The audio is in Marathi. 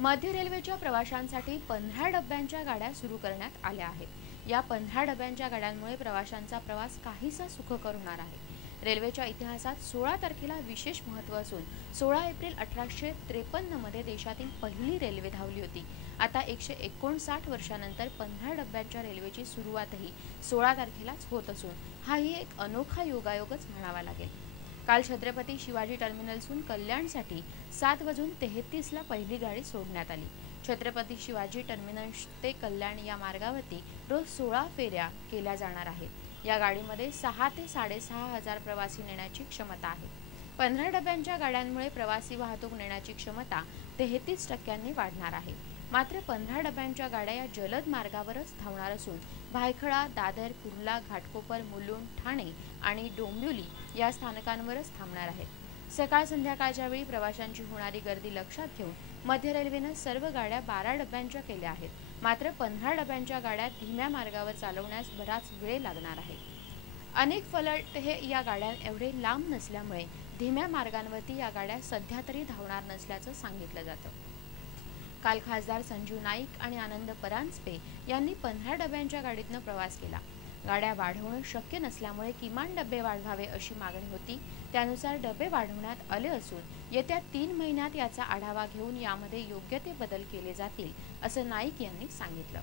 मध्य रेल्वेच्या प्रवाशांसाठी 15 डब्यांच्या गाड्या सुरू करण्यात आल्या आहेत। या 15 डब्यांच्या गाड्यांमुळे प्रवाशांचा प्रवास काहीसा सुखकर होणार आहे। रेल्वेच्या इतिहासात 16 तारखेला विशेष महत्त्व असून 16 एप्रिल 1853 मध्ये देशातील पहिली रेल्वे धावली होती। आता 159 वर्षांनंतर 15 डब्यांच्या रेल्वेची सुरुवातही 16 तारखेलाच होत असून हाही एक अनोखा योगायोगच म्हणावा लागेल। काल छत्रपती शिवाजी टर्मिनलसून कल्याणसाठी 7:33 ला पहिली गाडी सोडण्यात आली। छत्रपती शिवाजी टर्मिनस ते कल्याण या मार्गावरती रोज 16 फेऱ्या केल्या जाणार आहेत। या गाडीमध्ये 6 ते 6,500 प्रवासी नेण्याची क्षमता आहे। 15 डब्यांच्या गाड्यांमुळे प्रवासी वाहतूक नेण्याची क्षमता 33% वाढणार आहे। मात्र 15 डब्यांच्या गाड्या या जलद मार्गावरच धावणार असून भायखळा, दादर, कुर्ला, घाटकोपर, मुलुंड, ठाणे आणि डोंबिवली या स्थानकांवरच थांबणार आहेत। सकाळ संध्याकाळच्या वेळी प्रवाशांची होणारी गर्दी लक्षात घेऊन मध्य रेल्वेने सर्व गाड्या 12 डब्यांच्या केल्या आहेत। मात्र 15 डब्यांच्या गाड्या धीम्या मार्गावर चालवण्यास बराच वेळ लागणार आहे। अनेक फलट हे या गाड्या एवढे लांब नसल्यामुळे धीम्या मार्गांवरती या गाड्या सध्या तरी धावणार नसल्याचं सांगितलं जातं। काल खासदार संजीव नाईक आणि आनंद परांजपे यांनी 15 डब्यांच्या गाडीतनं प्रवास केला। गाड्या वाढवणं शक्य नसल्यामुळे किमान डबे वाढवावे अशी मागणी होती। त्यानुसार डबे वाढवण्यात आले असून येत्या 3 महिन्यात याचा आढावा घेऊन यामध्ये योग्य ते बदल केले जातील असं नाईक यांनी सांगितलं।